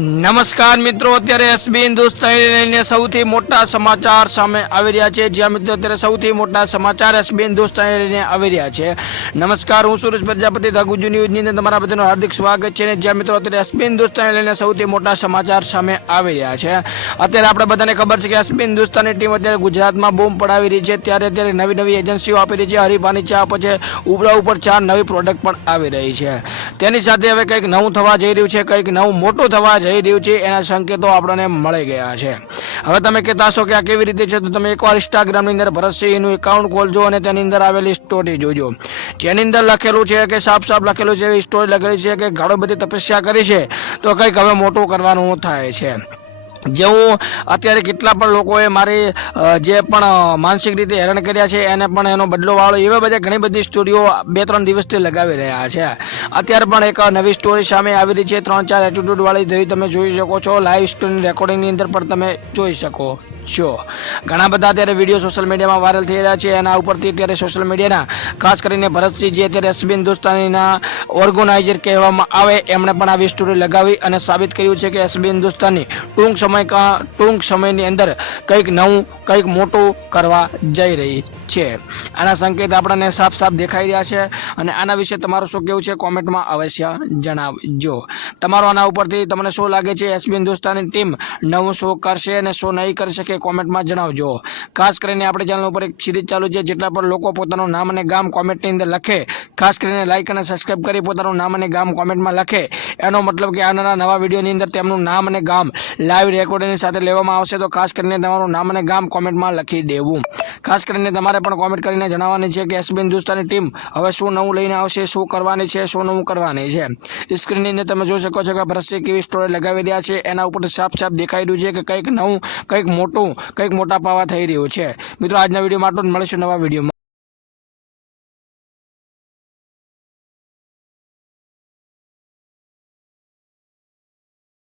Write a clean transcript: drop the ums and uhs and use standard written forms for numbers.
નમસ્કાર મિત્રો, અત્યારે એસબી હિન્દુસ્તાનીને સૌથી મોટા સમાચાર સામે આવી રહ્યા છે। જ્યાં મિત્રો અત્યારે સૌથી મોટા સમાચાર એસબી હિન્દુસ્તાનીને આવી રહ્યા છે। નમસ્કાર, હું સુરેશ પ્રજાપતિ ધ ગુજુ ન્યૂઝની અંદર તમારા બધાનું હાર્દિક સ્વાગત છે। જ્યાં મિત્રો અત્યારે એસબી હિન્દુસ્તાનીને સૌથી મોટા સમાચાર સામે આવી રહ્યા છે। અત્યારે આપણે બધાને ખબર છે કે એસબી હિન્દુસ્તાની ટીમ અત્યારે ગુજરાતમાં બૂમ પડાવી રહી છે। ત્યારે અત્યારે નવી નવી એજન્સીઓ આપી રહી છે। હરીફાની ચા પછી ઉપરા ઉપર 4 નવી પ્રોડક્ટ પણ આવી રહી છે। તેની સાથે હવે કંઈક નવું થવા જઈ રહ્યું છે, કંઈક નવું મોટું થવા જઈ રહ્યું છે, એના સંકેતો આપણને મળી ગયા છે। હવે તમે કહેતા હશો કે આ કેવી રીતે છે, તો તમે એકવાર ઇન્સ્ટાગ્રામની અંદર ભરતસિંહનું એકાઉન્ટ ખોલજો અને તેની અંદર આવેલી સ્ટોરી જોજો, જેની અંદર લખેલું છે કે સાફ સાફ લખેલું છે, એવી સ્ટોરી લખેલી છે કે ઘણો બધી તપસ્યા કરી છે તો કંઈક હવે મોટું કરવાનું થાય છે। જેવું અત્યારે કેટલા પણ લોકોએ મારી જે પણ માનસિક રીતે હેરાન કર્યા છે એને પણ એનો બદલો વાળો, એવા બધા ઘણી બધી સ્ટોરીઓ 2-3 દિવસથી લગાવી રહ્યા છે। અત્યારે પણ એક નવી સ્ટોરી સામે આવી રહી છે, 3-4 એટીટ્યુડ વાળી જેવી તમે જોઈ શકો છો। લાઈવ સ્ટોરી રેકોર્ડિંગની અંદર પણ તમે જોઈ શકો છો। ઘણા બધા અત્યારે વિડીયો સોશિયલ મીડિયામાં વાયરલ થઈ રહ્યા છે। એના ઉપરથી અત્યારે સોશિયલ મીડિયાના ખાસ કરીને ભરતસિંહ, જે અત્યારે એસબી હિન્દુસ્તાનીના ઓર્ગેનાઇઝર કહેવામાં આવે, એમણે પણ આવી સ્ટોરી લગાવી અને સાબિત કર્યું છે કે એસબી હિન્દુસ્તાની ટૂંક સમયની અંદર કંઈક નવું, કંઈક મોટું કરવા જઈ રહી છે। આના સંકેત આપણને સાફ સાફ દેખાઈ રહ્યા છે અને આના વિશે તમારું શું કહેવું છે કોમેન્ટમાં અવશ્ય જણાવજો। તમારો આના ઉપરથી તમને શું લાગે છે, એસબી હિન્દુસ્તાની ટીમ નવું શું કરશે અને શું નહીં કરી શકે, કોમેન્ટમાં જણાવજો। ખાસ કરીને આપણી ચેનલ ઉપર એક સિરીઝ ચાલુ છે, જેટલા પણ લોકો પોતાનું નામ અને ગામ કોમેન્ટની અંદર લખે, ખાસ કરીને લાઇક અને સબસ્ક્રાઈબ કરી પોતાનું નામ અને ગામ કોમેન્ટમાં લખે, એનો મતલબ કે આવનારા નવા વિડીયોની અંદર તેમનું નામ અને ગામ લાઈવ રેકોર્ડિંગની સાથે લેવામાં આવશે। તો ખાસ કરીને તમારું નામ અને ગામ કોમેન્ટમાં લખી દેવું। ખાસ કરીને તમારે પણ કોમેન્ટ કરીને જણાવવાની છે કે એસબી હિન્દુસ્તાની ટીમ હવે શું નવું લઈને આવશે, શું કરવાની છે, શું નવું કરવાની છે। સ્ક્રીનની અંદર તમે જોઈ શકો છો કે ભરતસિંહ કેવી સ્ટોરી લગાવી રહ્યા છે, એના ઉપર સાફ સાફ દેખાઈ રહ્યું છે કે કંઈક નવું, કંઈક મોટું, કંઈક મોટા પાવા થઈ રહ્યું છે। મિત્રો, આજના વિડીયોમાં આટલું જ, મળીશું નવા વિડીયોમાં।